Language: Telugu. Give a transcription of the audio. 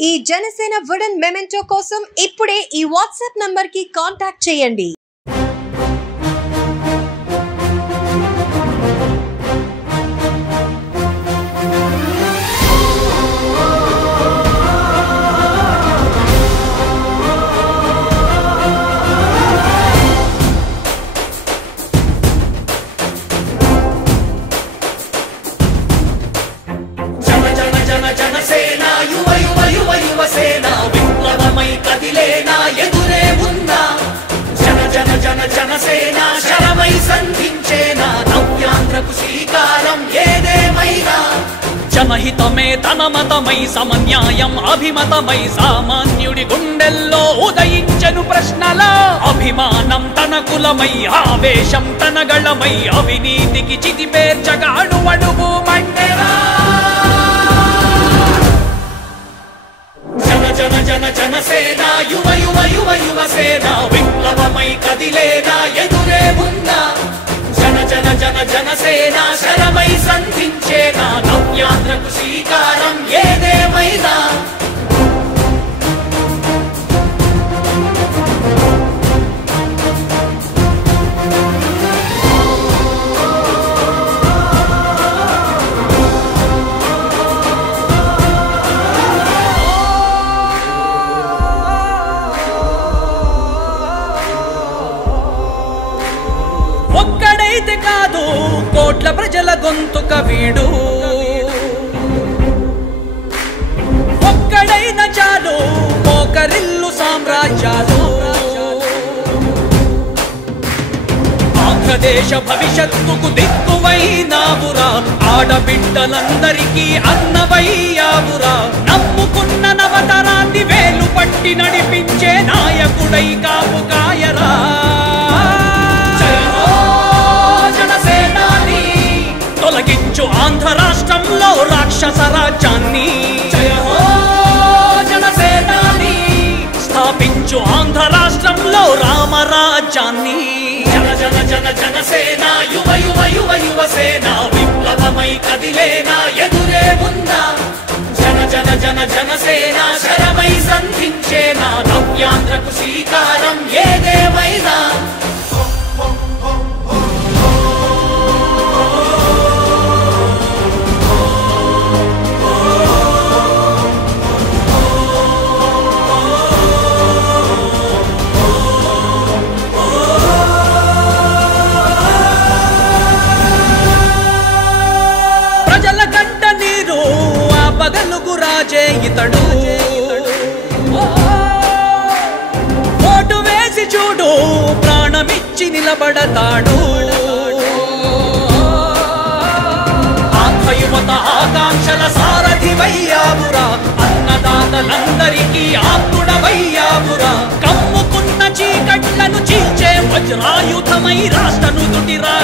ఈ జనసేన వుడెన్ మెమెంటో కోసం ఇప్పుడే ఈ వాట్సాప్ నంబర్ కి కాంటాక్ట్ చేయండి. జనసేన యువ యువ యువ యువసేన విప్లవమై కదిలేనా ఎదురే ఉందా జన జన జన జనసేన శరమై సంధించేనా నవ్యాంధ్రకు శ్రీకారం ఏదేమైనా జనహితమే తన మతమై సమన్యాయం అభిమతమై సామాన్యుడి గుండెల్లో ఉదయించెను ప్రశ్నల అభిమానం తన కులమై ఆవేశం తన గళమై అవినీతికి చితిపేర్చగా అణువణువు మండెరా జన జన జనసేన యువ యువ యువ యువసేన విప్లవమై కదిలేనా ఎదురే ఉందా జన జన జన జనసేన శరమై సంధించేనా నవ్యాంధ్రకు శ్రీకారం ఏదేమైనా ఒక్కడైతే కాదు కోట్ల ప్రజల గొంతుక వీడు ఒక్కడైన చాలు మోకరిల్లు సామ్రాజ్యాలు ఆంధ్రదేశ భవిష్యత్తుకు దిక్కువైనావురా ఆడబిడ్డలందరికీ అన్నవయ్యావురా నమ్ముకున్న నవతరాన్ని వేలు పట్టి నడిపించే నాయకుడై కాపు కాయరా తొలగించు ఆంధ్ర రాష్ట్రంలో రాక్షస రాజ్యాన్ని జయ హో జనసేనాని స్థాపించు ఆంధ్ర రాష్ట్రంలో రామరాజ్యాన్ని జన జన జన జనసేన యువ యువ యువ యువసేన విప్లవమై కదిలేనా ఎదురే ఉందా జన జన జన జనసేన శరమై సంధించేనా నవ్యాంధ్రకు శ్రీకారం ఏదేమైనా పగలుగు రాజే ఇతడు ఓటు వేసి చూడు ప్రాణమిచ్చి నిలబడతాడు ఆంధ్రయువత ఆకాంక్షల సారథివయ్యావురా అన్నదాతలందరికీ ఆప్తుడవయ్యావురా కమ్ముకున్న చీకట్లను చీల్చే వజ్రాయుధమై రాష్ట్రను దుటిరా